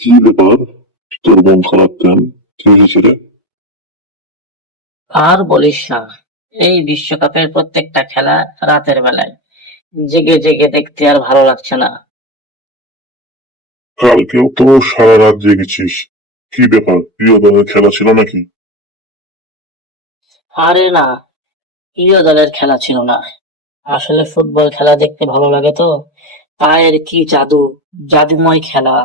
কি ব্যাপার? তোর মন খারাপ কেন? কি হয়েছে রে? আর বলিস না, এই বিশ্বকাপের প্রত্যেকটা খেলা রাতের বেলায় জেগে জেগে দেখতে আর ভালো লাগছে না। কালকেও তো সারা রাত জেগেছিস। কি ব্যাপার, প্রিয় দলের খেলা ছিল নাকি? আরে না, প্রিয় দলের খেলা ছিল না। আসলে ফুটবল খেলা দেখতে ভালো লাগে তো। পায়ের কি জাদু, জাদুময় খেলা,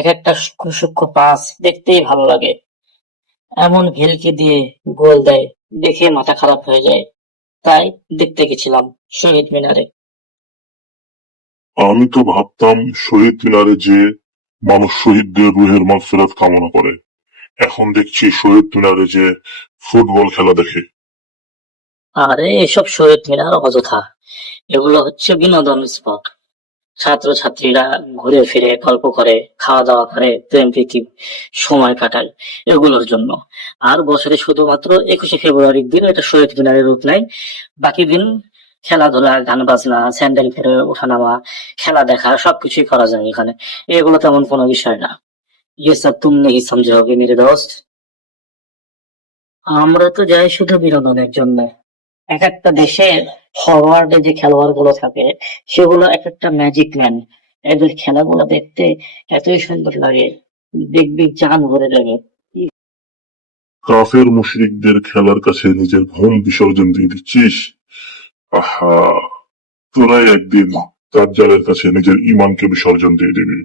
এক একটা সূক্ষ্ম সূক্ষ্ম পাস দেখতেই ভালো লাগে। এমন ভেলকি দিয়ে গোল দেয়, দেখে মাথা খারাপ হয়ে যায়। তাই দেখতে গেছিলাম শহীদ মিনারে। আমি তো ভাবতাম শহীদ মিনারে যে মানুষ শহীদদের রুহের মাগফিরাত কামনা করে। এখন দেখছি শহীদ মিনারে যে ফুটবল খেলা দেখে। আরে এসব শহীদ মিনার অযথা, এগুলো হচ্ছে বিনোদন স্পট। ছাত্রছাত্রীরা ঘুরে ফিরে গল্প করে, খাওয়া দাওয়া করে, প্রেম প্রীতি সময় কাটায় এগুলোর জন্য। আর বছরে শুধুমাত্র 21শে ফেব্রুয়ারির দিন এটা শহীদ মিনারের রূপ নেয়। বাকি দিন খেলাধুলা, গান বাজনা, স্যান্ডেল ফেলে ওঠানামা, খেলা দেখা সবকিছুই করা যায় এখানে। এগুলো তেমন কোনো বিষয় না। ये सब तुम नहीं समझोगे मेरे दोस्त। আমরা তো যাই শুধু বিনোদনের জন্য। এক একটা দেশের ফরওয়ার্ডে যে খেলোয়াড় গুলো থাকে, সেগুলো এক একটা ম্যাজিক ম্যান। এদের খেলাগুলো দেখতে এতই সুন্দর লাগে, দেখবি জান ভরে যাবে। কাফের মুশরিকদের খেলার কাছে নিজের ঘুম বিসর্জন দিয়ে দিচ্ছিস। আহা, তোরাই একদিন দাজ্জালের কাছে নিজের ঈমানকে বিসর্জন দিয়ে দিবি।